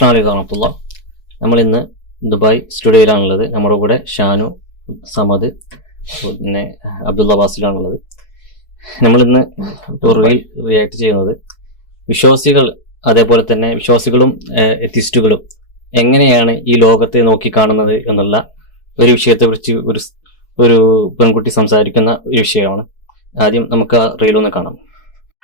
അസ്സലാമു അലൈക്കും വറഹ്മത്തുള്ളാ. നമ്മളിന്ന് ദുബായ് സ്റ്റുഡിയോയിലാണുള്ളത്. നമ്മുടെ കൂടെ ഷാനു, സമദ്, പിന്നെ അബ്ദുള്ള ബാസിലാണുള്ളത്. നമ്മളിന്ന് റിയാക്ട് ചെയ്യുന്നത് വിശ്വാസികൾ, അതേപോലെ തന്നെ വിശ്വാസികളും എത്തിസ്റ്റുകളും എങ്ങനെയാണ് ഈ ലോകത്തെ നോക്കിക്കാണുന്നത് എന്നുള്ള ഒരു വിഷയത്തെ കുറിച്ച് ഒരു പെൺകുട്ടി സംസാരിക്കുന്ന ഒരു വിഷയമാണ്. ആദ്യം നമുക്ക് ആ റീലൊന്ന് കാണാം.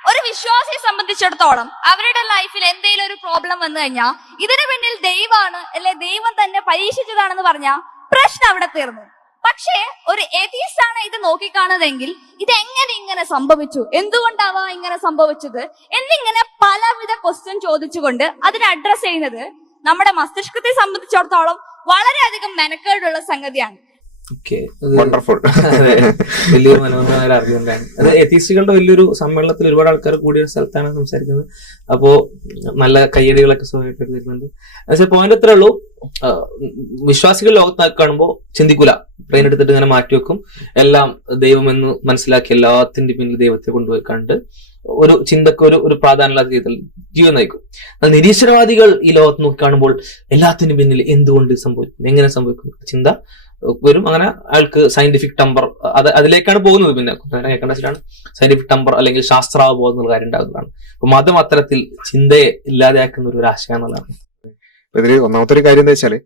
ഒരു വിശ്വാസിയെ സംബന്ധിച്ചിടത്തോളം അവരുടെ ലൈഫിൽ എന്തെങ്കിലും ഒരു പ്രോബ്ലം വന്നു കഴിഞ്ഞാൽ ഇതിന് പിന്നിൽ ദൈവമാണ്, അല്ലെ ദൈവം തന്നെ പരീക്ഷിച്ചതാണെന്ന് പറഞ്ഞാൽ പ്രശ്നം അവിടെ തീർന്നു. പക്ഷേ ഒരു എതീസ്റ്റ് ആണ് ഇത് നോക്കിക്കാണുന്നതെങ്കിൽ ഇതെങ്ങനെ ഇങ്ങനെ സംഭവിച്ചു, എന്തുകൊണ്ടാവാ ഇങ്ങനെ സംഭവിച്ചത് എന്നിങ്ങനെ പലവിധ ക്വസ്റ്റ്യൻ ചോദിച്ചുകൊണ്ട് അതിനെ അഡ്രസ് ചെയ്യുന്നത് നമ്മുടെ മസ്തിഷ്കത്തെ സംബന്ധിച്ചിടത്തോളം വളരെയധികം മെനക്കേടുള്ള സംഗതിയാണ്. വണ്ടർഫുൾ. വലിയൊരു മനോഹരമായ ആർഗ്യുമെന്റാണ് അത്. എത്തീസ്റ്റുകളുടെ വലിയൊരു സമ്മേളനത്തിൽ ഒരുപാട് ആൾക്കാർ കൂടിയ സ്ഥലത്താണ് സംസാരിക്കുന്നത്. അപ്പോ നല്ല കയ്യടികളൊക്കെ സ്വാഭാവികമായിട്ട് വരുന്നുണ്ട്. പക്ഷെ പോയിന്റ് അത്രേ ഉള്ളൂ, വിശ്വാസികൾ ലോകത്ത് കാണുമ്പോൾ ചിന്തിക്കൂല, പ്ലെയിൻ എടുത്തിട്ട് ഇങ്ങനെ മാറ്റിവെക്കും. എല്ലാം ദൈവമെന്ന് മനസ്സിലാക്കി എല്ലാത്തിന്റെ പിന്നിൽ ദൈവത്തെ കൊണ്ടുപോയി കണ്ട് ഒരു ചിന്തക്ക് ഒരു പ്രാധാന്യമില്ലാത്ത രീതിയിൽ ജീവൻ നയിക്കും. നിരീശ്വരവാദികൾ ഈ ലോകത്ത് നോക്കി കാണുമ്പോൾ എല്ലാത്തിനും പിന്നിൽ എന്തുകൊണ്ട് സംഭവിക്കുന്നു, എങ്ങനെ സംഭവിക്കുന്നു ചിന്ത വരും. അങ്ങനെ അയാൾക്ക് സയന്റിഫിക് ടമ്പർ അതിലേക്കാണ് പോകുന്നത്. പിന്നെ കേൾക്കേണ്ട വെച്ചിട്ടാണ് സയന്റിഫിക് ടമ്പർ അല്ലെങ്കിൽ ശാസ്ത്രാവബോധം എന്നുള്ള കാര്യം ഉണ്ടാകുന്നതാണ്. അപ്പൊ മതം അത്തരത്തിൽ ചിന്തയെ ഇല്ലാതെയാക്കുന്ന ഒരു ആശയം എന്നുള്ളതാണ്. ഇതില് ഒന്നാമത്തെ ഒരു കാര്യം എന്താ വെച്ചാല്,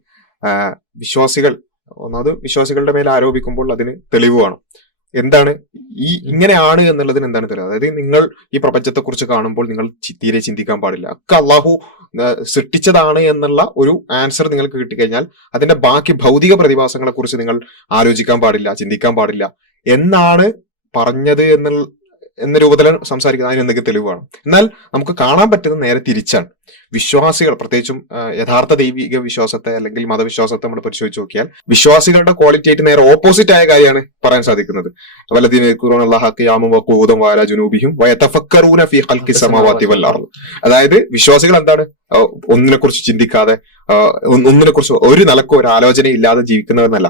വിശ്വാസികളുടെ മേൽ ആരോപിക്കുമ്പോൾ അതിന് തെളിവ് വേണം. എന്താണ് ഇങ്ങനെയാണ് എന്നുള്ളതിന് എന്താണ് തെളിവ്? അതായത് നിങ്ങൾ ഈ പ്രപഞ്ചത്തെ കുറിച്ച് കാണുമ്പോൾ നിങ്ങൾ തീരെ ചിന്തിക്കാൻ പാടില്ല, ഒക്കെ അള്ളാഹു സൃഷ്ടിച്ചതാണ് എന്നുള്ള ഒരു ആൻസർ നിങ്ങൾക്ക് കിട്ടിക്കഴിഞ്ഞാൽ അതിന്റെ ബാക്കി ഭൗതിക പ്രതിഭാസങ്ങളെ കുറിച്ച് നിങ്ങൾ ആലോചിക്കാൻ പാടില്ല, ചിന്തിക്കാൻ പാടില്ല എന്നാണ് പറഞ്ഞത് എന്ന രൂപത്തിലാണ് സംസാരിക്കുന്നത്. അതിന് എന്തൊക്കെ തെളിവ് വേണം? എന്നാൽ നമുക്ക് കാണാൻ പറ്റുന്നത് നേരെ തിരിച്ചാണ്. വിശ്വാസികൾ, പ്രത്യേകിച്ചും യഥാർത്ഥ ദൈവിക വിശ്വാസത്തെ അല്ലെങ്കിൽ മതവിശ്വാസത്തെ നമ്മൾ പരിശോധിച്ച് നോക്കിയാൽ വിശ്വാസികളുടെ ക്വാളിറ്റി ആയിട്ട് നേരെ ഓപ്പോസിറ്റ് ആയ കാര്യമാണ് പറയാൻ സാധിക്കുന്നത്. അതായത് വിശ്വാസികൾ എന്താണ്, ഒന്നിനെ കുറിച്ച് ചിന്തിക്കാതെ, ഒന്നിനെ കുറിച്ച് ഒരു നിലക്കോ ഒരു ആലോചന ഇല്ലാതെ ജീവിക്കുന്നതെന്നല്ല.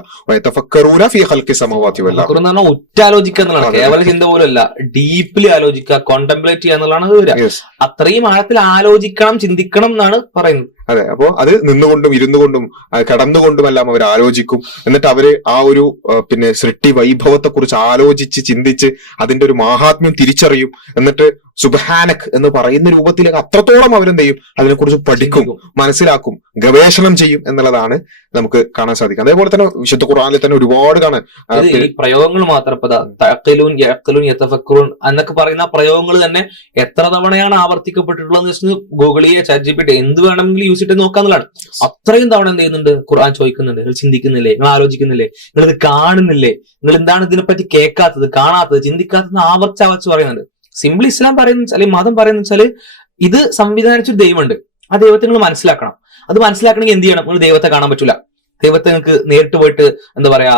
ഉറ്റാലോചിക്കുക, കേവല ചിന്ത പോലല്ല, ഡീപ്ലി ആലോചിക്കുക, കോണ്ടംപ്ലേറ്റ് ചെയ്യുക എന്നുള്ളതാണ്. അത്രയും ആഴത്തിൽ ആലോചിക്കണം, ചിന്തിക്കണം എന്നാണ് പറയുന്നത്. അതെ. അപ്പോ അത് നിന്നുകൊണ്ടും ഇരുന്നുകൊണ്ടും കടന്നുകൊണ്ടുമെല്ലാം അവർ ആലോചിക്കും. എന്നിട്ട് അവര് ആ ഒരു സൃഷ്ടി വൈഭവത്തെ കുറിച്ച് ആലോചിച്ച് ചിന്തിച്ച് അതിന്റെ ഒരു മാഹാത്മ്യം തിരിച്ചറിയും. എന്നിട്ട് സുബ്ഹാനക് എന്ന് പറയുന്ന രൂപത്തിലേക്ക് അത്രത്തോളം അവരെന്ത് ചെയ്യും, അതിനെക്കുറിച്ച് പഠിക്കും, മനസ്സിലാക്കും, ഗവേഷണം ചെയ്യും എന്നുള്ളതാണ് നമുക്ക് കാണാൻ സാധിക്കും. അതേപോലെ തന്നെ വിശുദ്ധ ഖുർആനിൽ തന്നെ ഒരുപാട് കാണാൻ പ്രയോഗങ്ങൾ മാത്രം എന്നൊക്കെ പറയുന്ന പ്രയോഗങ്ങൾ തന്നെ എത്ര തവണയാണ് ആവർത്തിക്കപ്പെട്ടിട്ടുള്ളതെന്ന് ഗൂഗിളിയെ, ചാറ്റ്ജിപിടി എന്ത് വേണമെങ്കിലും യൂസ് ചെയ്തിട്ട് നോക്കാന്നുള്ളതാണ്. അത്രയും തവണ എന്ത് ചെയ്യുന്നുണ്ട്, ഖുർആൻ ചോദിക്കുന്നുണ്ട്, നിങ്ങൾ ചിന്തിക്കുന്നില്ലേ, നിങ്ങൾ ആലോചിക്കുന്നില്ലേ, നിങ്ങൾ ഇത് കാണുന്നില്ലേ, നിങ്ങൾ എന്താണ് ഇതിനെപ്പറ്റി കേൾക്കാത്തത്, കാണാത്തത്, ചിന്തിക്കാത്തത് ആവർത്തിച്ച് പറയുന്നുണ്ട്. സിംപിൾ ഇസ്ലാം പറയുന്ന അല്ലെങ്കിൽ മതം പറയുന്ന വെച്ചാല് ഇത് സംവിധാനിച്ചൊരു ദൈവമുണ്ട്, ആ ദൈവത്തെ നിങ്ങൾ മനസ്സിലാക്കണം. അത് മനസ്സിലാക്കണമെങ്കിൽ എന്ത് ചെയ്യണം? നിങ്ങൾ ദൈവത്തെ കാണാൻ പറ്റൂല. ദൈവത്തെ നിങ്ങൾക്ക് നേരിട്ട് പോയിട്ട് എന്താ പറയാ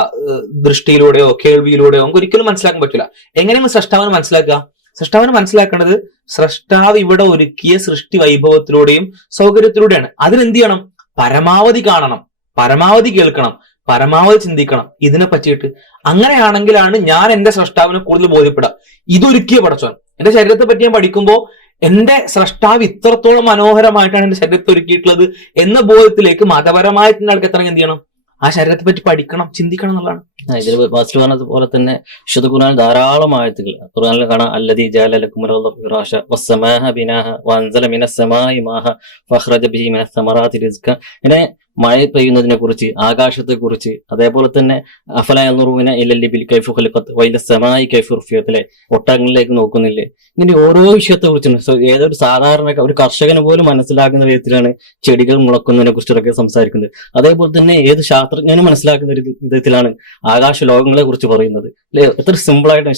ദൃഷ്ടിയിലൂടെയോ കേൾവിയിലൂടെയോ നമുക്ക് ഒരിക്കലും മനസ്സിലാക്കാൻ പറ്റൂല. എങ്ങനെയാണ് സൃഷ്ടാവിനെ മനസ്സിലാക്കുക? സൃഷ്ടാവിനെ മനസ്സിലാക്കേണ്ടത് സൃഷ്ടാവ് ഇവിടെ ഒരുക്കിയ സൃഷ്ടി വൈഭവത്തിലൂടെയും സൗകര്യത്തിലൂടെയാണ്. അതിനെന്ത് ചെയ്യണം? പരമാവധി കാണണം, പരമാവധി കേൾക്കണം, പരമാവധി ചിന്തിക്കണം ഇതിനെ പറ്റിയിട്ട്. അങ്ങനെയാണെങ്കിലാണ് ഞാൻ എന്റെ സൃഷ്ടാവിനെ കൂടുതൽ ബോധ്യപ്പെടുക. ഇതൊരുക്കിയ പടച്ചോൻ, എന്റെ ശരീരത്തെ പറ്റി ഞാൻ പഠിക്കുമ്പോൾ എന്റെ സൃഷ്ടാവ് ഇത്രത്തോളം മനോഹരമായിട്ടാണ് എന്റെ ശരീരത്തെ ഒരുക്കിയിട്ടുള്ളത് എന്ന ബോധത്തിലേക്ക് മതപരമായിട്ട് ആൾക്ക് എത്ര എന്ത് ചെയ്യണം? ആ ശരീരത്തെ പറ്റി പഠിക്കണം, ചിന്തിക്കണം എന്നുള്ളതാണ്. ഇതിൽ ബാസിൽ പറഞ്ഞതുപോലെ തന്നെ വിശുദ്ധ ഖുർആനിൽ ധാരാളം ആയത്തുകൾ ഖുർആനിൽ കാണാം. അല്ലദീ ജഅല ലക്കും ഫിറാശ വസ്സമാഅ ബിനാഹ വഅൻസല മിനസ് സമാഇ മാഅ ഫഖറജ ബിഹി മിനസ് സമറാതി റിസ്ക. ഇങ്ങനെ മഴ പെയ്യുന്നതിനെ കുറിച്ച്, ആകാശത്തെ കുറിച്ച്, അതേപോലെ തന്നെ അഫല യൻദുറൂന ഇലൽ ഇബിൽ കൈഫ ഖുലിഖത് വഇല സമാഇ കൈഫ റുഫിയത്തിലെ ഒട്ടകങ്ങളിലേക്ക് നോക്കുന്നില്ലേ? ഇങ്ങനെ ഓരോ വിഷയത്തെ കുറിച്ചും ഏതൊരു സാധാരണ ഒരു കർഷകന് പോലും മനസ്സിലാക്കുന്ന വിധത്തിലാണ് ചെടികൾ മുളക്കുന്നതിനെ കുറിച്ചൊക്കെ സംസാരിക്കുന്നത്. അതേപോലെ തന്നെ ഏത് ശാസ്ത്രജ്ഞനും മനസ്സിലാക്കുന്ന വിധത്തിലാണ് ആകാശ ലോകങ്ങളെ കുറിച്ച് പറയുന്നത്. അല്ലെ, എത്ര സിമ്പിൾ ആയിട്ട്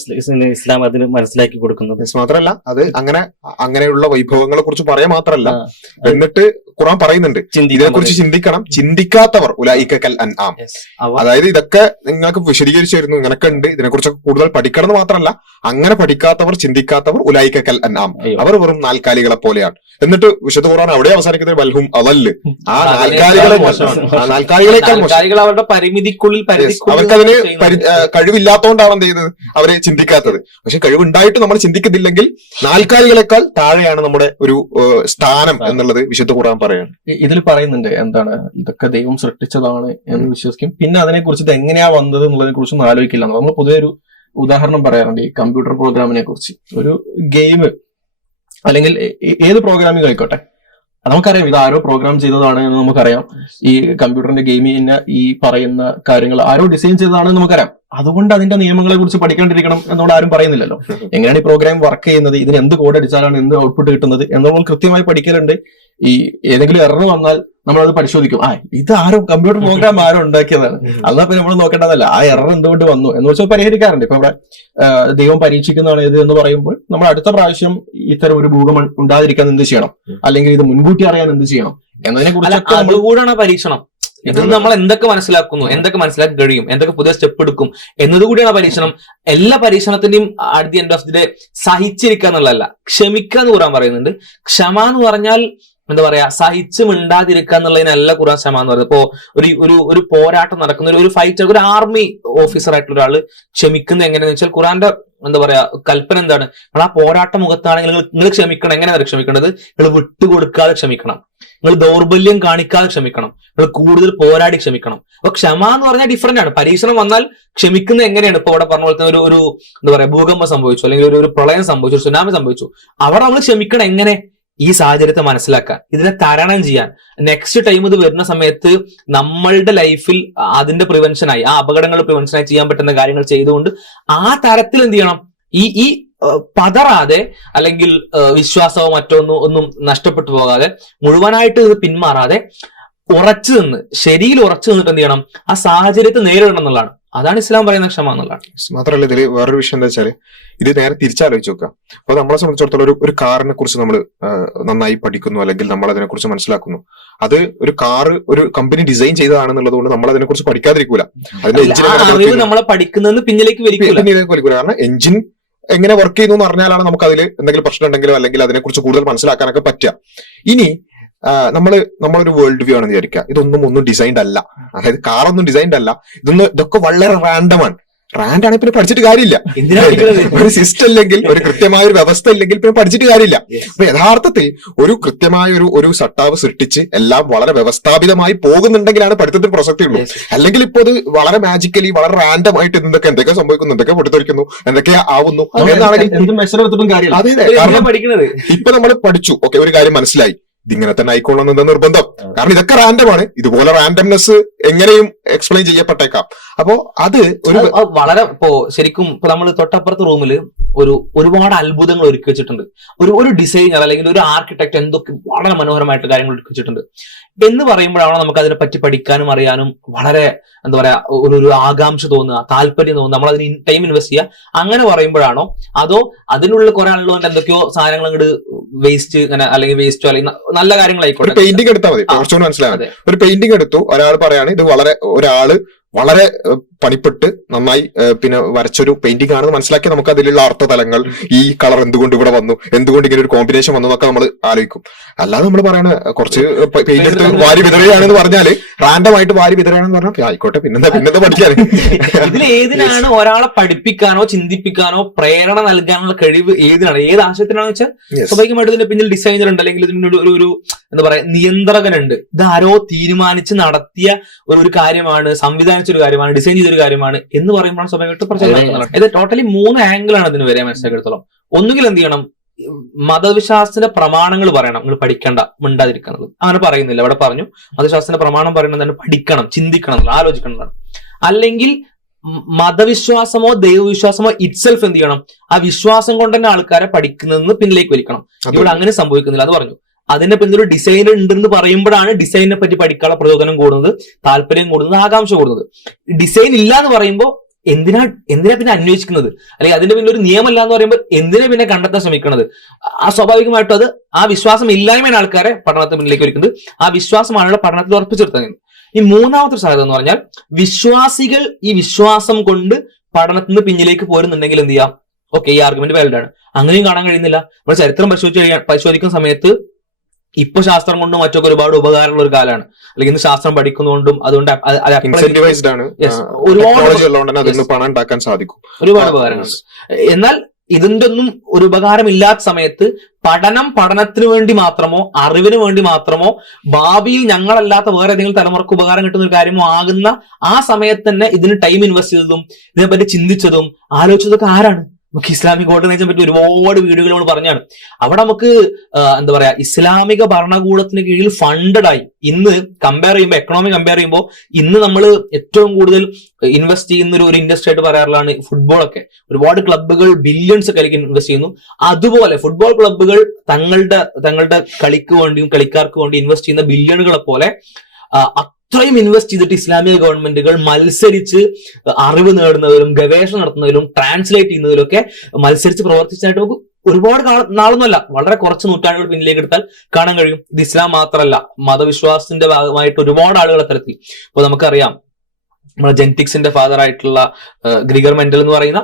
ഇസ്ലാം അതിന് മനസ്സിലാക്കി കൊടുക്കുന്നത്. മാത്രമല്ല അത് അങ്ങനെയുള്ള വൈഭവങ്ങളെ കുറിച്ച് പറയാൻ മാത്രമല്ല, എന്നിട്ട് ഖുർആൻ പറയുന്നുണ്ട് ഇതിനെക്കുറിച്ച് ചിന്തിക്കണം, ചിന്തിക്കാത്തവർ ഉലൈകൽ അൻആം. അതായത് ഇതൊക്കെ നിങ്ങൾക്ക് വിശദീകരിച്ചു തരുന്നു, ഇങ്ങനൊക്കെ ഉണ്ട്, ഇതിനെക്കുറിച്ചൊക്കെ കൂടുതൽ പഠിക്കണം എന്ന് മാത്രമല്ല, അങ്ങനെ പഠിക്കാത്തവർ, ചിന്തിക്കാത്തവർ ഉലൈകൽ അൻആം, അവർ വെറും നാൽക്കാലികളെ പോലെയാണ്. എന്നിട്ട് വിശുദ്ധ ഖുർആൻ അവിടെ അവസാനിക്കുന്നത് വൽഹും അളല്, ആ നാൽക്കാലികളേക്കാൾ അവരുടെ പരിമിതിക്കുള്ളിൽ അവർക്കതിന് കഴിവില്ലാത്തതുകൊണ്ടാണ് എന്ത് ചെയ്യുന്നത്, അവരെ ചിന്തിക്കാത്തത്. പക്ഷെ കഴിവുണ്ടായിട്ട് നമ്മൾ ചിന്തിക്കുന്നില്ലെങ്കിൽ നാൽക്കാലികളെക്കാൾ താഴെയാണ് നമ്മുടെ ഒരു സ്ഥാനം എന്നുള്ളത് വിശുദ്ധ ഖുർആൻ പറയാണ്. ഇതിൽ പറയുന്നുണ്ട് എന്താണ് ഇതൊക്കെ ദൈവം സൃഷ്ടിച്ചതാണ് എന്ന് വിശ്വസിക്കും. പിന്നെ അതിനെ കുറിച്ച് ഇത് എങ്ങനെയാ വന്നത് എന്നുള്ളതിനെ കുറിച്ചൊന്നും ആലോചിക്കില്ല. നമ്മൾ പൊതുവെ ഒരു ഉദാഹരണം പറയാറുണ്ട് ഈ കമ്പ്യൂട്ടർ പ്രോഗ്രാമിനെ കുറിച്ച്. ഒരു ഗെയിം അല്ലെങ്കിൽ ഏത് പ്രോഗ്രാമിംഗ് ആയിക്കോട്ടെ, നമുക്കറിയാം ഇത് ആരോ പ്രോഗ്രാം ചെയ്തതാണ് എന്ന് നമുക്കറിയാം. ഈ കമ്പ്യൂട്ടറിന്റെ ഗെയിമിന് ഈ പറയുന്ന കാര്യങ്ങൾ ആരോ ഡിസൈൻ ചെയ്തതാണെന്ന് നമുക്കറിയാം. അതുകൊണ്ട് അതിന്റെ നിയമങ്ങളെ കുറിച്ച് പഠിക്കാണ്ടിരിക്കണം എന്നോട് ആരും പറയുന്നില്ലല്ലോ. എങ്ങനെയാണ് ഈ പ്രോഗ്രാം വർക്ക് ചെയ്യുന്നത്, ഇതിന് എന്ത് കോഡ് അടിച്ചാലാണ് എന്ത് ഔട്ട്പുട്ട് കിട്ടുന്നത് എന്നൊന്നും കൃത്യമായി പഠിക്കലുണ്ട്. ഈ ഏതെങ്കിലും എറർ വന്നാൽ നമ്മളത് പരിശോധിക്കും. ഇത് ആരോ കമ്പ്യൂട്ടർ പ്രോഗ്രാം ആരോ ഉണ്ടാക്കിയതാണ്, അതൊക്കെ നമ്മൾ നോക്കേണ്ടതല്ല. ആ എറർ എന്തുകൊണ്ട് വന്നു എന്ന് വെച്ചാൽ പരിഹരിക്കാറുണ്ട്. ഇപ്പൊ ഇവിടെ ദൈവം പരീക്ഷിക്കുന്നതാണ് ഇത് എന്ന് പറയുമ്പോൾ നമ്മൾ അടുത്ത പ്രാവശ്യം ഇത്തരം ഒരു ഭൂകമ്പം ഉണ്ടാതിരിക്കാൻ എന്ത് ചെയ്യണം, അല്ലെങ്കിൽ ഇത് മുൻകൂട്ടി അറിയാൻ എന്ത് ചെയ്യണം എന്നതിനെ കുറിച്ചൊക്കെ അതുകൂടാണ് പരീക്ഷണം. ഇത് നമ്മൾ എന്തൊക്കെ മനസ്സിലാക്കുന്നു, എന്തൊക്കെ മനസ്സിലാക്കി കഴിയും, എന്തൊക്കെ പുതിയ സ്റ്റെപ്പ് എടുക്കും എന്നതുകൂടിയാണ് പരീക്ഷണം. എല്ലാ പരീക്ഷണത്തിന്റെയും at the end of the day സഹിച്ചിരിക്കുക എന്നുള്ളതല്ല, ക്ഷമിക്കുക എന്ന് ഖുർആൻ പറയുന്നുണ്ട്. ക്ഷമ എന്ന് പറഞ്ഞാൽ എന്താ പറയാ, സഹിച്ച് മിണ്ടാതിരിക്കുക എന്നുള്ളതിനല്ല ഖുർആൻ ക്ഷമ എന്ന് പറയുന്നത്. ഇപ്പോ ഒരു പോരാട്ടം നടക്കുന്ന ഒരു ഫൈറ്റർ, ഒരു ആർമി ഓഫീസർ ആയിട്ടുള്ള ഒരാള് ക്ഷമിക്കുന്നത് എങ്ങനെയാന്ന് വെച്ചാൽ ഖുർആന്റെ എന്താ പറയാ കൽപ്പന എന്താണ്, നിങ്ങൾ ആ പോരാട്ട മുഖത്താണെങ്കിൽ നിങ്ങൾ ക്ഷമിക്കണം. എങ്ങനെയാണ് ക്ഷമിക്കേണ്ടത്? നിങ്ങൾ വിട്ടുകൊടുക്കാതെ ക്ഷമിക്കണം, നിങ്ങൾ ദൗർബല്യം കാണിക്കാതെ ക്ഷമിക്കണം, നിങ്ങൾ കൂടുതൽ പോരാടി ക്ഷമിക്കണം. അപ്പൊ ക്ഷമ എന്ന് പറഞ്ഞാൽ ഡിഫറന്റ് ആണ്. പരീക്ഷണം വന്നാൽ ക്ഷമിക്കുന്നത് എങ്ങനെയാണ്? ഇപ്പൊ ഇവിടെ പറഞ്ഞ പോലെ തന്നെ ഒരു എന്താ പറയാ ഭൂകമ്പം സംഭവിച്ചു, അല്ലെങ്കിൽ ഒരു പ്രളയം സംഭവിച്ചു, ഒരു സുനാമി സംഭവിച്ചു. അവിടെ നമ്മൾ ക്ഷമിക്കണം എങ്ങനെ? ഈ സാഹചര്യത്തെ മനസ്സിലാക്കാൻ, ഇതിനെ തരണം ചെയ്യാൻ, നെക്സ്റ്റ് ടൈം ഇത് വരുന്ന സമയത്ത് നമ്മളുടെ ലൈഫിൽ അതിന്റെ പ്രിവെൻഷനായി, ആ അപകടങ്ങൾ പ്രിവെൻഷനായി ചെയ്യാൻ പറ്റുന്ന കാര്യങ്ങൾ ചെയ്തുകൊണ്ട് ആ തരത്തിൽ എന്ത് ചെയ്യണം, ഈ പതറാതെ അല്ലെങ്കിൽ വിശ്വാസമോ ഒന്നും നഷ്ടപ്പെട്ടു പോകാതെ മുഴുവനായിട്ട് ഇത് പിന്മാറാതെ ഉറച്ചു നിന്ന്, ശരിയിൽ ഉറച്ചു നിന്നിട്ട് എന്ത് ചെയ്യണം, ആ സാഹചര്യത്തെ നേരിടണം എന്നുള്ളതാണ്. അതാണ് ഇസ്ലാം പറയുന്ന ക്ഷമ എന്നുള്ളതാണ്. മാത്രമല്ല ഇതിൽ വേറൊരു വിഷയം എന്താ വെച്ചാല്, ഇത് നേരെ തിരിച്ചാലോചിച്ച് നോക്കാം. അപ്പൊ നമ്മളെ സംബന്ധിച്ചിടത്തോളം ഒരു കാറിനെ കുറിച്ച് നമ്മൾ നന്നായി പഠിക്കുന്നു, അല്ലെങ്കിൽ നമ്മൾ അതിനെ കുറിച്ച് മനസ്സിലാക്കുന്നു. അത് ഒരു കാറ് ഒരു കമ്പനി ഡിസൈൻ ചെയ്തതാണെന്നുള്ളത് കൊണ്ട് നമ്മൾ അതിനെ കുറിച്ച് പഠിക്കാതിരിക്കൂല. അതിന്റെ എഞ്ചിൻ നമ്മളെ പഠിക്കുന്നതെന്ന് പിന്നിലേക്ക് വലിക്കൂല. കാരണം എഞ്ചിൻ എങ്ങനെ വർക്ക് ചെയ്യുന്നു എന്ന് അറിഞ്ഞാലാണ് നമുക്ക് അതിൽ എന്തെങ്കിലും പ്രശ്നം ഉണ്ടെങ്കിലോ അല്ലെങ്കിൽ അതിനെക്കുറിച്ച് കൂടുതൽ മനസ്സിലാക്കാനൊക്കെ പറ്റുക. ഇനി നമ്മളൊരു വേൾഡ് വ്യൂ ആണെന്ന് വിചാരിക്കുക. ഒന്നും ഡിസൈൻഡ് അല്ല, അതായത് കാറൊന്നും ഡിസൈൻഡ് അല്ല, ഇതൊക്കെ വളരെ റാൻഡമാണ്. റാൻഡാണെങ്കിൽ പിന്നെ പഠിച്ചിട്ട് കാര്യമില്ല. ഒരു സിസ്റ്റം ഇല്ലെങ്കിൽ, ഒരു കൃത്യമായ ഒരു വ്യവസ്ഥ ഇല്ലെങ്കിൽ പിന്നെ പഠിച്ചിട്ട് കാര്യമില്ല. അപ്പൊ യഥാർത്ഥത്തിൽ ഒരു കൃത്യമായ ഒരു സട്ടാവ് സൃഷ്ടിച്ച് എല്ലാം വളരെ വ്യവസ്ഥാപിതമായി പോകുന്നുണ്ടെങ്കിലാണ് പഠിത്തത്തിന് പ്രസക്തിയുള്ളൂ. അല്ലെങ്കിൽ ഇപ്പൊ അത് വളരെ മാജിക്കലി വളരെ റാൻഡം ആയിട്ട് എന്തൊക്കെ സംഭവിക്കുന്നു, എന്തൊക്കെ പൊട്ടിത്തെറിക്കുന്നു, എന്തൊക്കെ ആവുന്നു എന്നാണെങ്കിൽ അതെ. കാരണം ഇപ്പൊ നമ്മൾ പഠിച്ചു, ഓക്കെ, ഒരു കാര്യം മനസ്സിലായി, ഇതിങ്ങനെ തന്നെ ആയിക്കോളണം എന്ന നിർബന്ധം. കാരണം ഇതൊക്കെ റാൻഡമാണ്. ഇതുപോലെ റാൻഡംനെസ് എങ്ങനെയും എക്സ്പ്ലെയിൻ ചെയ്യപ്പെട്ടേക്കാം. അപ്പോ അത് വളരെ ശരിക്കും ഇപ്പൊ നമ്മൾ തൊട്ടപ്പുറത്തെ റൂമില് ഒരുപാട് അത്ഭുതങ്ങൾ ഒരുക്കി വെച്ചിട്ടുണ്ട്. ഒരു ഡിസൈനർ അല്ലെങ്കിൽ ഒരു ആർക്കിടെക്ട് എന്തൊക്കെ വളരെ മനോഹരമായിട്ട് കാര്യങ്ങൾ ഒരുക്കി വെച്ചിട്ടുണ്ട് എന്ന് പറയുമ്പോഴാണോ നമുക്ക് അതിനെ പറ്റി പഠിക്കാനും അറിയാനും വളരെ എന്താ പറയാ ഒരു ആകാംക്ഷ തോന്നുക, താല്പര്യം തോന്നുക, നമ്മൾ അതിന് ടൈം ഇൻവെസ്റ്റ് ചെയ്യുക. അങ്ങനെ പറയുമ്പോഴാണോ, അതോ അതിനുള്ള കുറെ ആളുകളുണ്ട് എന്തൊക്കെയോ സാധനങ്ങൾ അങ്ങോട്ട് വേസ്റ്റ് ഇങ്ങനെ, അല്ലെങ്കിൽ വേസ്റ്റോ അല്ലെങ്കിൽ നല്ല കാര്യങ്ങളായിക്കോട്ടെ. പെയിന്റിംഗ് എടുത്താൽ മതി, കുറച്ചുകൂടി മനസ്സിലാവും. ഒരു പെയിന്റിംഗ് എടുത്തു, ഒരാൾ പറയാണ് ഇത് വളരെ പണിപ്പെട്ട് നന്നായി പിന്നെ വരച്ചൊരു പെയിന്റിംഗ് ആണെന്ന് മനസ്സിലാക്കി നമുക്ക് അതിലുള്ള അർത്ഥതലങ്ങൾ, ഈ കളർ എന്തുകൊണ്ട് ഇവിടെ വന്നു, എന്തുകൊണ്ട് ഇങ്ങനെ ഒരു കോമ്പിനേഷൻ വന്നു എന്നൊക്കെ നമ്മൾ ആലോചിക്കും. അല്ലാതെ നമ്മൾ പറയണ കുറച്ച് പെയിന്റ് എടുത്ത് വാരി വിതറുകയാണെന്ന് പറഞ്ഞാല്, റാൻഡം ആയിട്ട് വാരി വിതറുകയാണെന്ന് പറഞ്ഞാൽ ആയിക്കോട്ടെ, പിന്നെന്താ പഠിക്കാൻ. ഇതിൽ ഏതിനാണ് ഒരാളെ പഠിപ്പിക്കാനോ ചിന്തിപ്പിക്കാനോ പ്രേരണ നൽകാനുള്ള കഴിവ് ഏതിനാണ്, ഏത് ആശയത്തിനാണെന്ന് വെച്ചാൽ സ്വാഭാവികമായിട്ട് ഇതിന്റെ പിന്നിൽ ഡിസൈനർ ഉണ്ട്, അല്ലെങ്കിൽ ഇതിന്റെ ഒരു എന്താ പറയാ നിയന്ത്രകനുണ്ട്. ഇതാരോ തീരുമാനിച്ച് നടത്തിയ ഒരു കാര്യമാണ്, സംവിധാനിച്ചൊരു കാര്യമാണ്, ഡിസൈൻ ചെയ്തൊരു കാര്യമാണ് എന്ന് പറയുമ്പോഴാണ് സ്വാഭാവികമായിട്ട് പ്രചോദനം. ഇത് ടോട്ടലി 3 ആംഗിളാണ് ഇതിന് വരെ മനസ്സിലാക്കിയെടുത്തോളം. ഒന്നുകിൽ എന്ത് ചെയ്യണം, മതവിശ്വാസത്തിന്റെ പ്രമാണങ്ങൾ പറയണം, നിങ്ങൾ പഠിക്കണ്ട, മിണ്ടാതിരിക്കുന്നത്. അങ്ങനെ പറയുന്നില്ല. ഇവിടെ പറഞ്ഞു മതവിശ്വാസത്തിന്റെ പ്രമാണം പറയുന്നത് പഠിക്കണം, ചിന്തിക്കണം, ആലോചിക്കണം എന്നാണ്. അല്ലെങ്കിൽ മതവിശ്വാസമോ ദൈവവിശ്വാസമോ ഇറ്റ്സെൽഫ് എന്ത് ചെയ്യണം, ആ വിശ്വാസം കൊണ്ട് തന്നെ ആൾക്കാരെ പഠിക്കുന്നതെന്ന് പിന്നിലേക്ക് വലിക്കണം. ഇവിടെ അങ്ങനെ സംഭവിക്കുന്നില്ല എന്ന് പറഞ്ഞു. അതിന്റെ പിന്നിൽ ഒരു ഡിസൈൻ ഉണ്ടെന്ന് പറയുമ്പോഴാണ് ഡിസൈനിനെ പറ്റി പഠിക്കാനുള്ള പ്രചോദനം കൂടുന്നത്, താല്പര്യം കൂടുന്നത്, ആകാംക്ഷ കൂടുന്നത്. ഡിസൈൻ ഇല്ല എന്ന് പറയുമ്പോൾ എന്തിനാ പിന്നെ അന്വേഷിക്കുന്നത്, അല്ലെങ്കിൽ അതിന്റെ പിന്നെ ഒരു നിയമമല്ല എന്ന് പറയുമ്പോൾ എന്തിനാ പിന്നെ കണ്ടെത്താൻ ശ്രമിക്കുന്നത്? ആ സ്വാഭാവികമായിട്ടും അത് ആ വിശ്വാസം ഇല്ലായ്മയാണ് ആൾക്കാരെ പഠനത്തിന് മുന്നിലേക്ക് വലിക്കുന്നത്. ആ വിശ്വാസമാണ് പഠനത്തിൽ ഉറപ്പിച്ചെടുത്തത്. ഈ മൂന്നാമത്തെ സാധ്യത എന്ന് പറഞ്ഞാൽ, വിശ്വാസികൾ ഈ വിശ്വാസം കൊണ്ട് പഠനത്തിൽ നിന്ന് പിന്നിലേക്ക് പോരുന്നുണ്ടെങ്കിൽ എന്ത് ചെയ്യാം? ഓക്കെ, ഈ ആർഗ്യുമെന്റ് വാലിഡ് ആണ്. അങ്ങനെയും കാണാൻ കഴിയുന്നില്ല. നമ്മൾ ചരിത്രം പരിശോധിക്കുന്ന സമയത്ത് ഇപ്പൊ ശാസ്ത്രം കൊണ്ടും മറ്റൊക്കെ ഒരുപാട് ഉപകാരമുള്ള ഒരു കാലമാണ്. അല്ലെങ്കിൽ ഇന്ന് ശാസ്ത്രം പഠിക്കുന്നതുകൊണ്ടും അതുകൊണ്ട് ഒരുപാട് ഉപകാരങ്ങൾ. എന്നാൽ ഇതിന്റെ ഒന്നും ഒരു ഉപകാരമില്ലാത്ത സമയത്ത് പഠനത്തിന് വേണ്ടി മാത്രമോ അറിവിന് വേണ്ടി മാത്രമോ ഭാവിയിൽ ഞങ്ങളല്ലാത്ത വേറെ ഏതെങ്കിലും തലമുറക്ക് ഉപകാരം കിട്ടുന്ന ഒരു കാര്യമോ ആകുന്ന ആ സമയത്ത് തന്നെ ഇതിന് ടൈം ഇൻവെസ്റ്റ് ചെയ്തതും ഇതിനെപ്പറ്റി ചിന്തിച്ചതും ആലോചിച്ചതൊക്കെ ആരാണ്? നമുക്ക് ഇസ്ലാമിക് ഓർഗനൈസേഷനെ പറ്റി ഒരുപാട് വീഡിയോകൾ നമ്മൾ പറഞ്ഞാണ്. അവിടെ നമുക്ക് എന്താ പറയാ, ഇസ്ലാമിക ഭരണകൂടത്തിന് കീഴിൽ ഫണ്ടഡ് ആയി ഇന്ന് കമ്പയർ ചെയ്യുമ്പോൾ, എക്കണോമി കമ്പയർ ചെയ്യുമ്പോൾ ഇന്ന് നമ്മൾ ഏറ്റവും കൂടുതൽ ഇൻവെസ്റ്റ് ചെയ്യുന്ന ഒരു ഇൻഡസ്ട്രി ആയിട്ട് പറയാറുള്ളതാണ് ഫുട്ബോളൊക്കെ. ഒരുപാട് ക്ലബ്ബുകൾ ബില്യൺസ് കളിക്ക് ഇൻവെസ്റ്റ് ചെയ്യുന്നു. അതുപോലെ ഫുട്ബോൾ ക്ലബ്ബുകൾ തങ്ങളുടെ കളിക്ക് വേണ്ടിയും കളിക്കാർക്ക് വേണ്ടി ഇൻവെസ്റ്റ് ചെയ്യുന്ന ബില്യണുകളെ പോലെ അത്രയും ഇൻവെസ്റ്റ് ചെയ്തിട്ട് ഇസ്ലാമിക ഗവൺമെന്റുകൾ മത്സരിച്ച് അറിവ് നേടുന്നതിലും ഗവേഷണം നടത്തുന്നതിലും ട്രാൻസ്ലേറ്റ് ചെയ്യുന്നതിലൊക്കെ മത്സരിച്ച് പ്രവർത്തിച്ചതായിട്ട് നമുക്ക് ഒരുപാട് നാളൊന്നുമല്ല, വളരെ കുറച്ച് നൂറ്റാണ്ടുകൾ പിന്നിലേക്ക് എടുത്താൽ കാണാൻ കഴിയും. ഇത് ഇസ്ലാം മാത്രമല്ല, മതവിശ്വാസത്തിന്റെ ഭാഗമായിട്ട് ഒരുപാട് ആളുകൾ അത്തരത്തിൽ. ഇപ്പൊ നമുക്കറിയാം, നമ്മുടെ ജെനറ്റിക്സിന്റെ ഫാദർ ആയിട്ടുള്ള ഗ്രിഗർ മെന്റൽ എന്ന് പറയുന്ന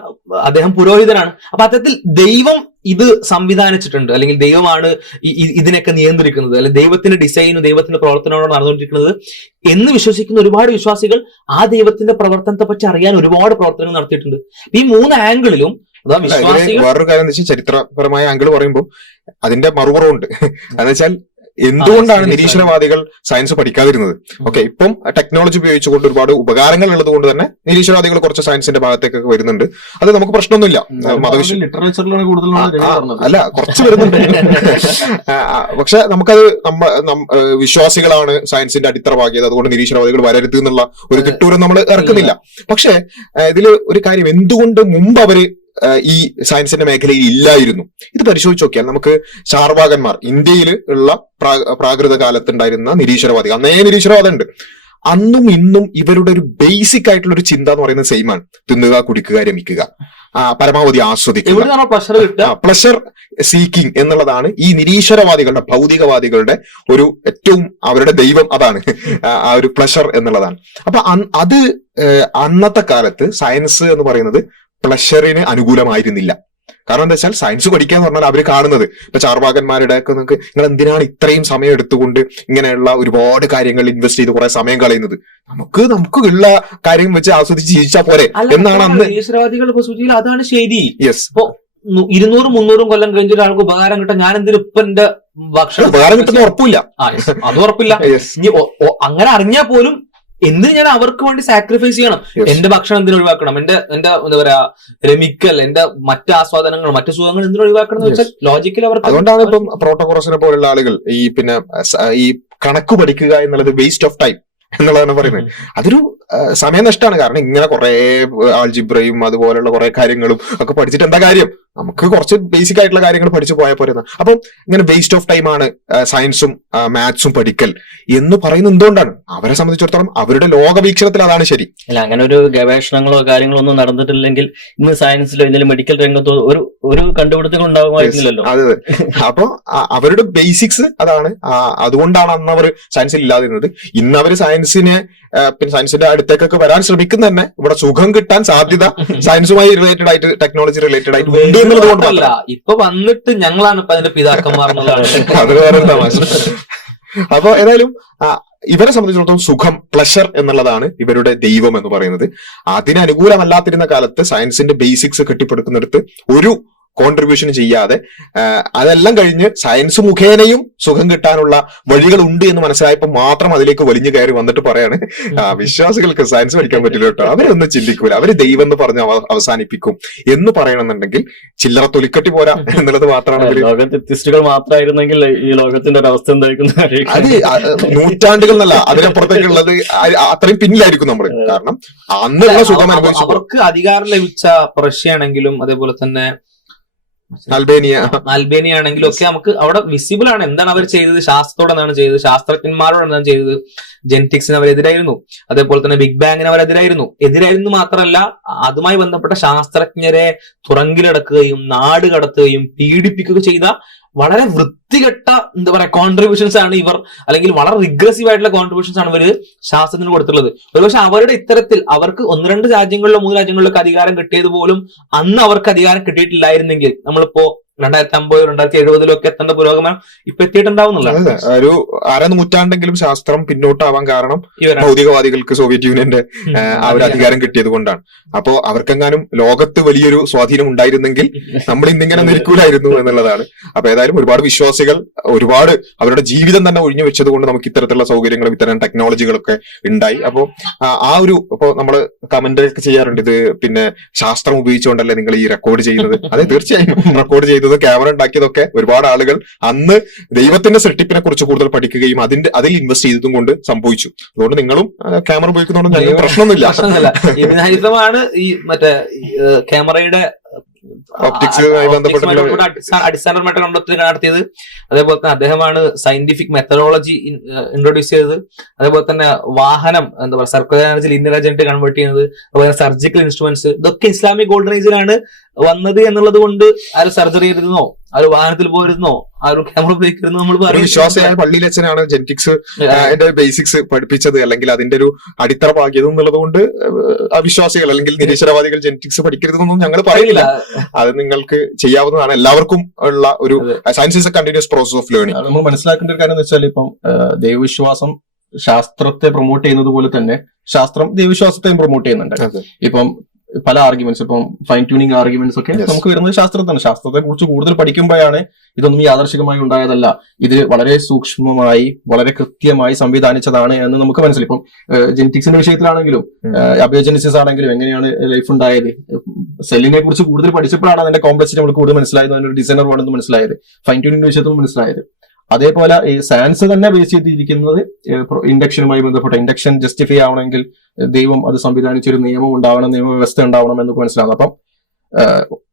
അദ്ദേഹം പുരോഹിതനാണ്. അപ്പൊ അത്തരത്തിൽ ദൈവം ഇത് സംവിധാനിച്ചിട്ടുണ്ട്, അല്ലെങ്കിൽ ദൈവമാണ് ഇതിനൊക്കെ നിയന്ത്രിക്കുന്നത്, അല്ലെങ്കിൽ ദൈവത്തിന്റെ ഡിസൈനും ദൈവത്തിന്റെ പ്രവർത്തനങ്ങളോട് നടന്നുകൊണ്ടിരിക്കുന്നത് എന്ന് വിശ്വസിക്കുന്ന ഒരുപാട് വിശ്വാസികൾ ആ ദൈവത്തിന്റെ പ്രവർത്തനത്തെ പറ്റി അറിയാൻ ഒരുപാട് പ്രവർത്തനങ്ങൾ നടത്തിയിട്ടുണ്ട്. ഈ 3 ആംഗിളിലും വേറൊരു കാര്യം എന്ന് വെച്ചാൽ, ചരിത്രപരമായ ആംഗിൾ പറയുമ്പോൾ അതിന്റെ മറുപുറമുണ്ട്. എന്നുവെച്ചാൽ എന്തുകൊണ്ടാണ് നിരീശ്വരവാദികൾ സയൻസ് പഠിക്കാതിരുന്നത്? ഓക്കെ, ഇപ്പം ടെക്നോളജി ഉപയോഗിച്ചുകൊണ്ട് ഒരുപാട് ഉപകാരങ്ങൾ ഉള്ളത് കൊണ്ട് തന്നെ നിരീശ്വരവാദികൾ കുറച്ച് സയൻസിന്റെ ഭാഗത്തേക്കൊക്കെ വരുന്നുണ്ട്. അത് നമുക്ക് പ്രശ്നമൊന്നുമില്ല. ലിറ്ററേച്ചറിലാണ് കൂടുതൽ അല്ല, കുറച്ച് വരുന്നുണ്ട്. പക്ഷെ നമുക്കത് വിശ്വാസികളാണ് സയൻസിന്റെ അടിത്തറ പാകിയത്, അതുകൊണ്ട് നിരീശ്വരവാദികൾ വരരുത് എന്നുള്ള ഒരു തിട്ടൂരം നമ്മൾ ഇറക്കുന്നില്ല. പക്ഷെ ഇതില് ഒരു കാര്യം, എന്തുകൊണ്ട് മുമ്പ് അവര് ഈ സയൻസിന്റെ മേഖലയിൽ ഇല്ലായിരുന്നു? ഇത് പരിശോധിച്ച് നോക്കിയാൽ നമുക്ക് ചാർവാകന്മാർ, ഇന്ത്യയിൽ ഉള്ള പ്രാകൃത കാലത്തുണ്ടായിരുന്ന നിരീശ്വരവാദികൾ, അന്നേ നിരീശ്വരവാദം ഉണ്ട്. അന്നും ഇന്നും ഇവരുടെ ഒരു ബേസിക് ആയിട്ടുള്ള ഒരു ചിന്ത എന്ന് പറയുന്നത് സെയിം ആണ്. തിന്നുക, കുടിക്കുക, രമിക്കുക, പരമാവധി ആസ്വദിക്കുക, പ്ലഷർ സീക്കിംഗ് എന്നുള്ളതാണ് ഈ നിരീശ്വരവാദികളുടെ, ഭൗതികവാദികളുടെ ഒരു ഏറ്റവും അവരുടെ ദൈവം അതാണ്, ആ ഒരു പ്ലഷർ എന്നുള്ളതാണ്. അപ്പൊ അത് അന്നത്തെ കാലത്ത് സയൻസ് എന്ന് പറയുന്നത് പ്ലഷറിന് അനുകൂലമായിരുന്നില്ല. കാരണം എന്താ വെച്ചാൽ, സയൻസ് പഠിക്കുക എന്ന് പറഞ്ഞാൽ അവര് കാണുന്നത്, ഇപ്പൊ ചാർവാകന്മാരുടെ ഒക്കെ നിങ്ങൾക്ക്, നിങ്ങൾ എന്തിനാണ് ഇത്രയും സമയം എടുത്തുകൊണ്ട് ഇങ്ങനെയുള്ള ഒരുപാട് കാര്യങ്ങൾ ഇൻവെസ്റ്റ് ചെയ്ത് കുറെ സമയം കളയുന്നത്? നമുക്ക് ഉള്ള കാര്യം വെച്ച് ആസ്വദിച്ച് ജീവിച്ചാൽ പോരെ എന്നാണ് അന്ന് നിരീശ്വരവാദികൾ. അതാണ് ശരി. യെസ്, ഇപ്പൊ 200-300 കൊല്ലം കഴിഞ്ഞ ഒരാൾക്ക് ഉപകാരം കിട്ടാൻ ഞാൻ എന്തിനും ഇപ്പൊ എന്റെ ഭക്ഷണം ഉപകാരം കിട്ടുന്ന ഉറപ്പില്ല. അത് ഉറപ്പില്ല. ഇനി അങ്ങനെ അറിഞ്ഞാൽ പോലും എന്തിന് ഞാൻ അവർക്ക് വേണ്ടി സാക്രിഫൈസ് ചെയ്യണം? എന്റെ ഭക്ഷണം എന്തിനു ഒഴിവാക്കണം? എന്റെ എന്താ പറയാ, രമിക്കൽ, എന്റെ മറ്റ് ആസ്വാദനങ്ങൾ, മറ്റു സുഖങ്ങൾ എന്തിനു ഒഴിവാക്കണം എന്ന് വെച്ചാൽ ലോജിക്കലി അവർക്ക്. അതുകൊണ്ടാണ് ഇപ്പം പ്രോട്ടോകോറസിനെ പോലുള്ള ആളുകൾ ഈ കണക്ക് പഠിക്കുക എന്നുള്ളത് വേസ്റ്റ് ഓഫ് ടൈം എന്നുള്ളതാണ് പറയുന്നത്. അതൊരു സമയനഷ്ടമാണ്. കാരണം ഇങ്ങനെ കുറെ ആൾജിബ്രയും അതുപോലുള്ള കുറെ കാര്യങ്ങളും ഒക്കെ പഠിച്ചിട്ട് എന്താ കാര്യം? നമുക്ക് കുറച്ച് ബേസിക് ആയിട്ടുള്ള കാര്യങ്ങൾ പഠിച്ചു പോയാൽ പോരുന്ന. അപ്പം ഇങ്ങനെ വേസ്റ്റ് ഓഫ് ടൈം ആണ് സയൻസും മാത്സും പഠിക്കൽ എന്ന് പറയുന്നത് എന്തുകൊണ്ടാണ്? അവരെ സംബന്ധിച്ചിടത്തോളം അവരുടെ ലോകവീക്ഷണത്തിൽ അതാണ് ശരി. അല്ല, അങ്ങനെ ഒരു ഗവേഷണങ്ങളോ കാര്യങ്ങളോ ഒന്നും നടന്നിട്ടില്ലെങ്കിൽ ഇന്ന് സയൻസിലോ ഇതിലും മെഡിക്കൽ രംഗത്തോ ഒരു കണ്ടുപിടുത്തങ്ങൾ ഉണ്ടാകുമായിരുന്നില്ലല്ലോ. അതെ. അപ്പൊ അവരുടെ ബേസിക്സ് അതാണ്. അതുകൊണ്ടാണ് അന്ന് അവർ സയൻസിൽ ഇല്ലാതിരുന്നത്. ഇന്ന് അവർ സയൻസിനെ, പിന്നെ സയൻസിന്റെ അടുത്തേക്കൊക്കെ വരാൻ ശ്രമിക്കുന്ന തന്നെ ഇവിടെ സുഖം കിട്ടാൻ സാധ്യത സയൻസുമായി റിലേറ്റഡ് ആയിട്ട്, ടെക്നോളജി റിലേറ്റഡ് ആയിട്ട് ഉണ്ട് എന്നുള്ളത് കൊണ്ടല്ല. ഇപ്പൊ വന്നിട്ട് ഞങ്ങളാണ് ഇപ്പൊ അതിന്റെ പിതാക്കന്മാർ എന്നുള്ളതാണ്. അത് വേറെ തമാശ. അപ്പൊ ഏതായാലും ഇവരെ സംബന്ധിച്ചിടത്തോളം സുഖം, പ്ലഷർ എന്നുള്ളതാണ് ഇവരുടെ ദൈവം എന്ന് പറയുന്നത്. അതിന് അനുകൂലമല്ലാത്തിരുന്ന കാലത്ത് സയൻസിന്റെ ബേസിക്സ് കെട്ടിപ്പടുക്കുന്നിടത്ത് ഒരു കോൺട്രിബ്യൂഷൻ ചെയ്യാതെ അതെല്ലാം കഴിഞ്ഞ് സയൻസ് മുഖേനയും സുഖം കിട്ടാനുള്ള വഴികളുണ്ട് എന്ന് മനസ്സിലായപ്പോൾ മാത്രം അതിലേക്ക് വലിഞ്ഞു കയറി വന്നിട്ട് പറയാണ്, വിശ്വാസികൾക്ക് സയൻസ് പഠിക്കാൻ പറ്റില്ല കേട്ടോ, അവരൊന്നും ചിന്തിക്കൂല, അവര് ദൈവം എന്ന് പറഞ്ഞ് അവസാനിപ്പിക്കും എന്ന് പറയണമെന്നുണ്ടെങ്കിൽ ചില്ലറ തൊലിക്കട്ടി പോരാ എന്നുള്ളത് മാത്രമാണ്. ലോകത്തെത്തിസ്റ്റുകൾ മാത്രമായിരുന്നെങ്കിൽ ഈ ലോകത്തിന്റെ ഒരു അവസ്ഥ എന്തായിരിക്കും? അത് നൂറ്റാണ്ടുകൾ എന്നല്ല, അതിനപ്പുറത്തേക്കുള്ളത് അത്രയും പിന്നിലായിരിക്കും നമ്മൾ. കാരണം അന്നുള്ള സുഖം അനുഭവിച്ചു. അവർക്ക് അധികാരം ലഭിച്ച റഷ്യ ആണെങ്കിലും അതേപോലെ തന്നെ അൽബേനിയ ആണെങ്കിലും ഒക്കെ നമുക്ക് അവിടെ വിസിബിൾ ആണ് എന്താണ് അവർ ചെയ്തത്, ശാസ്ത്രത്തോടെ എന്താണ് ചെയ്തത്, ശാസ്ത്രജ്ഞന്മാരോട് എന്താണ് ചെയ്തത്. ജെനറ്റിക്സിന് അവരെതിരായിരുന്നു, അതേപോലെ തന്നെ ബിഗ് ബാങ്ങിന് അവരെതിരായിരുന്നു മാത്രമല്ല അതുമായി ബന്ധപ്പെട്ട ശാസ്ത്രജ്ഞരെ തുറങ്കിലടക്കുകയും നാട് കടത്തുകയും പീഡിപ്പിക്കുകയും ചെയ്ത വളരെ വൃത്തികെട്ട എന്താ പറയാ കോൺട്രിബ്യൂഷൻസ് ആണ് ഇവർ, അല്ലെങ്കിൽ വളരെ റിഗ്രസീവ് ആയിട്ടുള്ള കോൺട്രിബ്യൂഷൻസ് ആണ് ഇവര് ശാസ്ത്രത്തിന് കൊടുത്തിട്ടുള്ളത്. ഒരുപക്ഷെ അവരുടെ ഇത്തരത്തിൽ അവർക്ക് 1-2 രാജ്യങ്ങളിലോ 3 രാജ്യങ്ങളിലൊക്കെ അധികാരം കിട്ടിയത് പോലും അന്ന് അവർക്ക് അധികാരം കിട്ടിയിട്ടില്ലായിരുന്നെങ്കിൽ, നമ്മളിപ്പോ 2050 2070 ഒക്കെ എത്തേണ്ട പുരോഗമനം ഇപ്പൊ എത്തിയിട്ടുണ്ടാവുന്നില്ല. അതെ, ഒരു നൂറ്റാണ്ടെങ്കിലും ശാസ്ത്രം പിന്നോട്ടാവാൻ കാരണം ഇവരാണ്. ഭൗതികവാദികൾക്ക് സോവിയറ്റ് യൂണിയന്റെ ആ ഒരു അധികാരം കിട്ടിയത് കൊണ്ടാണ്. അപ്പോ അവർക്കെങ്ങാനും ലോകത്ത് വലിയൊരു സ്വാധീനം ഉണ്ടായിരുന്നെങ്കിൽ നമ്മൾ ഇന്നിങ്ങനെ നിൽക്കൂലായിരുന്നു എന്നുള്ളതാണ്. അപ്പൊ ഏതായാലും ഒരുപാട് വിശ്വാസികൾ ഒരുപാട് അവരുടെ ജീവിതം തന്നെ ഒഴിഞ്ഞു വെച്ചത് കൊണ്ട് നമുക്ക് ഇത്തരത്തിലുള്ള സൗകര്യങ്ങളും ഇത്തരം ടെക്നോളജികളൊക്കെ ഉണ്ടായി. അപ്പോ ആ ഒരു ഇപ്പോ നമ്മള് കമന്റ് ഒക്കെ ചെയ്യാറുണ്ട്, ഇത് പിന്നെ ശാസ്ത്രം ഉപയോഗിച്ചുകൊണ്ടല്ലേ നിങ്ങൾ ഈ റെക്കോർഡ് ചെയ്യുന്നത്. അതെ, തീർച്ചയായും റെക്കോർഡ് ചെയ്തത്, ക്യാമറ ഉണ്ടാക്കിയതൊക്കെ ഒരുപാട് ആളുകൾ അന്ന് ദൈവത്തിന്റെ സൃഷ്ടിപ്പിനെ കുറിച്ച് കൂടുതൽ പഠിക്കുകയും അതിൽ ഇൻവെസ്റ്റ് ചെയ്തതും കൊണ്ട് സംഭവിച്ചു. അതുകൊണ്ട് നിങ്ങളും ക്യാമറ ഉപയോഗിക്കുന്നതുകൊണ്ട് ഞങ്ങൾക്ക് പ്രശ്നമൊന്നുമില്ല. ഇബ്നു ഹൈസമാണ് ഈ മറ്റേ ക്യാമറയുടെ ഓപ്റ്റിക്സുമായി ബന്ധപ്പെട്ടുള്ള അടിസ്ഥാനപരമായിട്ട് കണ്ടെത്തൽ നടത്തിയത്. അതേപോലെ തന്നെ അദ്ദേഹമാണ് സയന്റിഫിക് മെത്തഡോളജി ഇൻട്രൊഡ്യൂസ് ചെയ്തത്. അതേപോലെ തന്നെ വാഹനം എന്താ പറയുക circular energy linear energy convert ചെയ്യുന്നത്, അതുപോലെ സർജിക്കൽ ഇൻസ്ട്രുമെന്റ്സ്, ഇതൊക്കെ ഇസ്ലാമിക് ഗോൾഡൻ ഏജിലാണ് വന്നത് എന്നുള്ളത് കൊണ്ട് ആര് സർജറി ചെയ്തിരുന്നോ, ആര് വാഹനത്തിൽ പോയിരുന്നോ, ആരും ക്യാമറ ഉപയോഗിച്ചിരുന്നോ നമ്മൾ പറയും. വിശ്വാസിയായ പള്ളിയിലച്ഛനാണ് ജെനറ്റിക്സ് ബേസിക്സ് പഠിപ്പിച്ചത്, അല്ലെങ്കിൽ അതിന്റെ ഒരു അടിത്തറ പാകിയത് എന്നുള്ളത് കൊണ്ട് അവിശ്വാസികൾ അല്ലെങ്കിൽ നിരീശ്വരവാദികൾ ജെനറ്റിക്സ് പഠിക്കരുതെന്നൊന്നും ഞങ്ങൾ പറയില്ല. അത് നിങ്ങൾക്ക് ചെയ്യാവുന്നതാണ്. എല്ലാവർക്കും ഉള്ള ഒരു science is A continuous process of learning. നമ്മൾ മനസ്സിലാക്കേണ്ട ഒരു കാര്യം എന്ന് വെച്ചാൽ ഇപ്പം ദൈവവിശ്വാസം ശാസ്ത്രത്തെ പ്രൊമോട്ട് ചെയ്യുന്നത് പോലെ തന്നെ ശാസ്ത്രം ദൈവവിശ്വാസത്തെയും പ്രൊമോട്ട് ചെയ്യുന്നുണ്ട്. ഇപ്പം പല ആർഗ്യുമെന്റ്സ്, ഇപ്പം ഫൈൻ ട്യൂണിങ് ആർഗ്യുമെന്റ്സ് ഒക്കെ നമുക്ക് വരുന്നത് ശാസ്ത്രത്താണ്. ശാസ്ത്രത്തെ കുറിച്ച് കൂടുതൽ പഠിക്കുമ്പോഴാണ് ഇതൊന്നും യാദർശികമായി ഉണ്ടായതല്ല, ഇത് വളരെ സൂക്ഷ്മമായി വളരെ കൃത്യമായി സംവിധാനിച്ചതാണ് എന്ന് നമുക്ക് മനസ്സിലായി. ഇപ്പം ജെനറ്റിക്സിന്റെ വിഷയത്തിലാണെങ്കിലും അബയോജെനസിസ് ആണെങ്കിലും എങ്ങനെയാണ് ലൈഫ് ഉണ്ടായത്, സെല്ലിനെ കുറിച്ച് കൂടുതൽ പഠിച്ചപ്പോഴാണ് അതിന്റെ കോംപ്ലക്സിറ്റി നമ്മൾ കൂടുതൽ മനസ്സിലായത്, അതിനൊരു ഡിസൈനർ വേണമെന്ന് മനസ്സിലായത്, ഫൈൻ ട്യൂണിംഗ് വിഷയത്തിൽ മനസ്സിലായത്. അതേപോലെ ഈ സയൻസ് തന്നെ ബേസ് ചെയ്തിരിക്കുന്നത് ഇൻഡക്ഷനുമായി ബന്ധപ്പെട്ട ഇൻഡക്ഷൻ ജസ്റ്റിഫൈ ആവണമെങ്കിൽ ദൈവം അത് സംവിധാനിച്ചൊരു നിയമം ഉണ്ടാവണം, നിയമവ്യവസ്ഥ ഉണ്ടാവണം എന്നൊക്കെ മനസ്സിലാകും. അപ്പം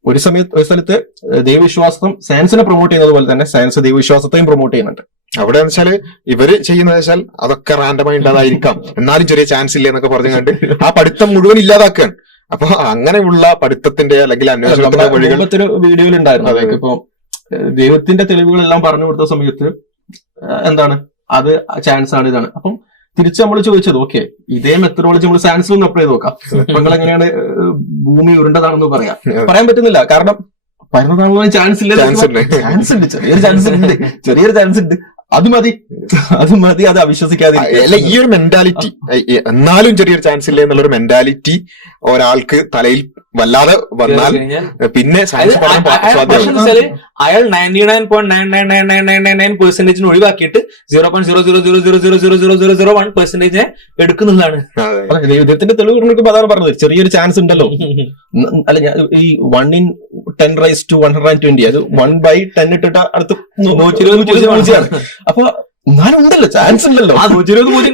ഒരു സ്ഥലത്ത് ദൈവവിശ്വാസം സയൻസിനെ പ്രൊമോട്ട് ചെയ്യുന്നത് പോലെ തന്നെ സയൻസ് ദൈവവിശ്വാസത്തെയും പ്രൊമോട്ട് ചെയ്യുന്നുണ്ട്. അവിടെ വെച്ചാല് ഇവര് ചെയ്യുന്നത് വെച്ചാൽ അതൊക്കെ റാൻഡമായി ഉണ്ടാതായിരിക്കാം, എന്നാലും ചെറിയ ചാൻസ് ഇല്ല എന്നൊക്കെ പറഞ്ഞു കണ്ട് ആ പഠിത്തം മുഴുവൻ ഇല്ലാതാക്കാൻ. അപ്പൊ അങ്ങനെയുള്ള പഠിത്തത്തിന്റെ അല്ലെങ്കിൽ അന്വേഷണത്തിന്റെ വഴികൾ ഒരു വീഡിയോയിൽ ഉണ്ടായിരുന്നു. അതൊക്കെ ഇപ്പൊ ദൈവത്തിന്റെ തെളിവുകളെല്ലാം പറഞ്ഞു കൊടുത്ത സമയത്ത് എന്താണ് അത് ചാൻസ് ആണ് ഇതാണ്. അപ്പം തിരിച്ച് നമ്മൾ ചോദിച്ചത് ഓക്കെ ഇതേ മെത്തഡോളജി നമ്മൾ സയൻസിൽ ഒന്ന് അപ്ലൈ ചെയ്ത് നോക്കാം. നിങ്ങൾ എങ്ങനെയാണ് ഭൂമി ഉരുണ്ടതാണെന്ന് പറയാൻ പറ്റുന്നില്ല, കാരണം പരന്നതാണെന്ന് ചാൻസ് ഇല്ല. ചാൻസ് ഉണ്ട്, ചെറിയൊരു ചാൻസ് ഉണ്ട്. അത് മതി, അത് അവിശ്വസിക്കാതെ. അല്ല, ഈ ഒരു മെന്റാലിറ്റി എന്നാലും ചെറിയൊരു ചാൻസ് ഇല്ല എന്നുള്ളൊരു മെന്റാലിറ്റി ഒരാൾക്ക് തലയിൽ വല്ലാതെ വന്നാൽ പിന്നെ സയൻസ് അയാൾ 99.99999% ഒഴിവാക്കിയിട്ട് 0.000000001% എടുക്കുന്നതാണ്. ദൈവത്തിന്റെ തെളിവ് അതാണ് പറഞ്ഞത്, ചെറിയൊരു ചാൻസ് ഉണ്ടല്ലോ. അല്ല, ഈ 1/10⁻²120 അത് 1/10 ഇട്ടിട്ട് അടുത്ത് 120 അപ്പൊ എന്നാലും ഉണ്ടല്ലോ, ചാൻസ് ഉണ്ടല്ലോ. 120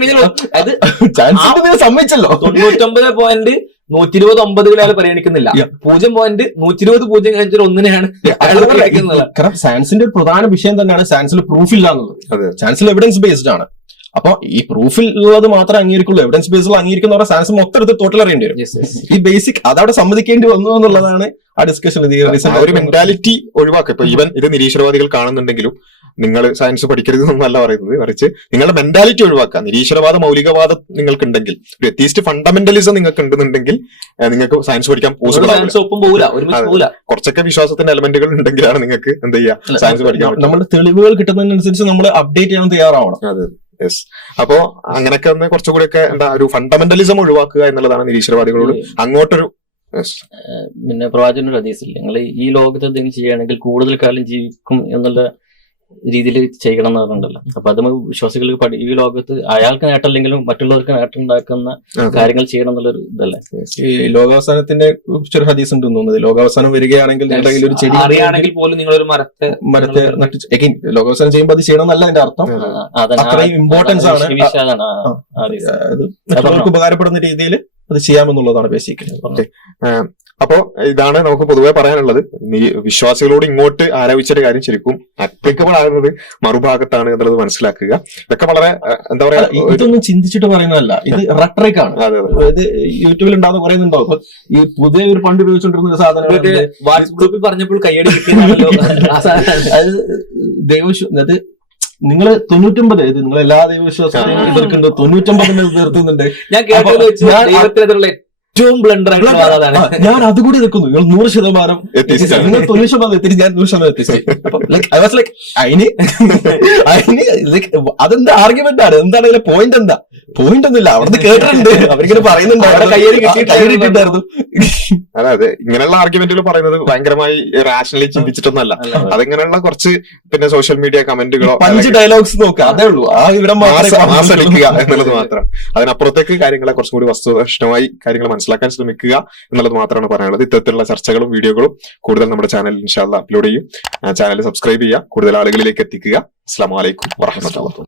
ചാൻസ് സമ്മതിച്ചല്ലോ. 99.120 പരിഗണിക്കുന്നില്ല, 0.120 കാരണം സയൻസിന്റെ ഒരു പ്രധാന വിഷയം തന്നെയാണ് സയൻസിൽ പ്രൂഫ് ഇല്ല എന്നുള്ളത്. സയൻസിൽ എവിഡൻസ് ബേസ്ഡ് ആണ്. അപ്പൊ ഈ പ്രൂഫിൽ ഉള്ളത് മാത്രമേ അംഗീകരിക്കുള്ളൂ. എവിഡൻസ് ബേസിൽ അംഗീകരിക്കുന്ന സയൻസ് മൊത്തം എടുത്ത് ടോട്ടൽ അറിയേണ്ടി വരും. ഈ ബേസിക് അതവിടെ സമ്മതിക്കേണ്ടി വന്നു എന്നുള്ളതാണ് ആ ഡിസ്കഷൻ. ഒരു മെന്റാലിറ്റി ഒഴിവാക്കുക. ഇപ്പൊ ഈവൻ ഇത് നിരീശ്വരവാദികൾ കാണുന്നുണ്ടെങ്കിലും നിങ്ങൾ സയൻസ് പഠിക്കരുത് എന്നല്ല പറയുന്നത്, മറിച്ച് നിങ്ങളുടെ മെന്റാലിറ്റി ഒഴിവാക്കുക. നിരീശ്വരവാദ മൗലികവാദം നിങ്ങൾക്കുണ്ടെങ്കിൽ, ഒരു എത്തീസ്റ്റ് ഫണ്ടമെന്റലിസം നിങ്ങൾക്ക് ഉണ്ടെന്നുണ്ടെങ്കിൽ നിങ്ങൾക്ക് സയൻസ് പഠിക്കാൻ പോസിബിൾ ആവില്ല. കുറച്ചൊക്കെ വിശ്വാസത്തിന്റെ എലമെന്റുകൾ ഉണ്ടെങ്കിലാണ് നിങ്ങൾക്ക് എന്ത് ചെയ്യുക, സയൻസ് പഠിക്കാൻ. നമ്മുടെ തെളിവുകൾ കിട്ടുന്നതിനനുസരിച്ച് നമ്മൾ അപ്ഡേറ്റ് ചെയ്യാൻ തയ്യാറാവണം. അതെ, യെസ്. അപ്പോ അങ്ങനെയൊക്കെ ഒന്ന് കുറച്ചുകൂടി ഒക്കെ എന്താ ഒരു ഫണ്ടമെന്റലിസം ഒഴിവാക്കുക എന്നുള്ളതാണ് നിരീശ്വരവാദികളോട് അങ്ങോട്ടൊരു. പിന്നെ പ്രവാചകന്റെ ഹദീസിൽ നിങ്ങൾ ഈ ലോകത്ത് എന്തെങ്കിലും ചെയ്യുകയാണെങ്കിൽ കൂടുതൽ കാലം ജീവിക്കും എന്നുള്ള രീതിയിൽ ചെയ്യണം എന്ന് പറഞ്ഞിട്ടുണ്ടല്ലോ. അപ്പൊ അത് വിശ്വാസികൾക്ക് ഈ ലോകത്ത് അയാൾക്ക് നേട്ടമല്ലെങ്കിലും മറ്റുള്ളവർക്ക് നേട്ടം ഉണ്ടാക്കുന്ന കാര്യങ്ങൾ ചെയ്യണം എന്നുള്ളൊരു ഇതല്ലേ. ഈ ലോകാവസാനത്തിന്റെ ഒരു ഹദീസ് ഉണ്ട് തോന്നുന്നത്. ലോകാവസാനം വരികയാണെങ്കിൽ ഒരു ചെടി അറിയുകയാണെങ്കിൽ പോലും നിങ്ങളൊരു മരത്തെ നട്ടു. ലോകാവസാനം ചെയ്യുമ്പോൾ അത് ചെയ്യണം എന്നല്ല അതിന്റെ അർത്ഥം. അത്രയും ഇമ്പോർട്ടൻസ് ആണ്. മറ്റുള്ളവർക്ക് ഉപകാരപ്പെടുന്ന രീതിയിൽ അത് ചെയ്യാമെന്നുള്ളതാണ് ബേസിക്കലി. അപ്പോ ഇതാണ് നമുക്ക് പൊതുവെ പറയാനുള്ളത്. വിശ്വാസികളോട് ഇങ്ങോട്ട് ആരോപിച്ചൊരു കാര്യം ശരിക്കും അപ്ലിക്കബിൾ ആകുന്നത് മറുഭാഗത്താണ് എന്നുള്ളത് മനസ്സിലാക്കുക. ഇതൊക്കെ വളരെ എന്താ പറയാ, ഇതൊന്നും ചിന്തിച്ചിട്ട് പറയുന്നതല്ല, ഇത് റട്രേക്ക് ആണ്. ഇത് യൂട്യൂബിൽ ഉണ്ടാകുന്ന പറയുന്നുണ്ടോ ഈ പുതിയ ഒരു പണ്ട് ഉപയോഗിച്ചുകൊണ്ടിരുന്ന സാധനം വാട്സ്ആപ്പിൽ പറഞ്ഞപ്പോൾ കയ്യടി അത് ദൈവവിശ്വാസം. നിങ്ങൾ 99 ഇത് നിങ്ങൾ എല്ലാ ദൈവവിശ്വാസവും എതിർക്കുന്നുണ്ട്, 99 എതിർക്കുന്നുണ്ട്. ഞാൻ കേട്ടതിൽ വെച്ച് ദൈവത്തിനെതിരുള്ള ഏറ്റവും ബ്ലണ്ടർ ആയിട്ടുള്ള വാദം അതാണ്. ഞാൻ അതുകൂടി നിൽക്കുന്നു, നിങ്ങൾ 100% എത്തിച്ചു. നിങ്ങൾ 90% എത്തിച്ച് ഞാൻ 100% എത്തിച്ചു. അപ്പൊ ഐ വാസ് ലൈക്ക് അതിന് അതെന്താ ആർഗ്യുമെന്റ് ആണ്, എന്താണ് ഇതിലെ പോയിന്റ്, എന്താ പോയിന്റ് ഒന്നുമില്ല, അവിടുന്ന് കേട്ടിട്ടുണ്ട് അവരിങ്ങനെ പറയുന്നുണ്ടായിരുന്നു. അതായത് ഇങ്ങനെയുള്ള ആർഗ്യുമെന്റുകൾ പറയുന്നത് ഭയങ്കരമായി റാഷണലി ചിന്തിച്ചിട്ടൊന്നല്ല. അതിങ്ങനെയുള്ള കുറച്ച് പിന്നെ സോഷ്യൽ മീഡിയ കമന്റുകളോ പഞ്ച് ഡയലോഗ്സ് നോക്കുക, അതേ ഉള്ളൂ. ആ ഇവിടെ മാസടിക്കുക എന്നുള്ളത് മാത്രം. അതിനപ്പുറത്തേക്ക് കാര്യങ്ങളെ കുറച്ചും കൂടി വസ്തുനിഷ്ഠമായി കാര്യങ്ങൾ മനസ്സിലാക്കാൻ ശ്രമിക്കുക എന്നുള്ളത് മാത്രമാണ് പറയാനുള്ളത്. ഇത്തരത്തിലുള്ള ചർച്ചകളും വീഡിയോകളും കൂടുതൽ നമ്മുടെ ചാനലിൽ ഇൻഷാ അല്ലാഹ് അപ്ലോഡ് ചെയ്യും. ചാനൽ സബ്സ്ക്രൈബ് ചെയ്യുക, കൂടുതൽ ആളുകളിലേക്ക് എത്തിക്കുക. അസ്സലാമു അലൈക്കും വറഹ്മത്തുള്ളാഹി.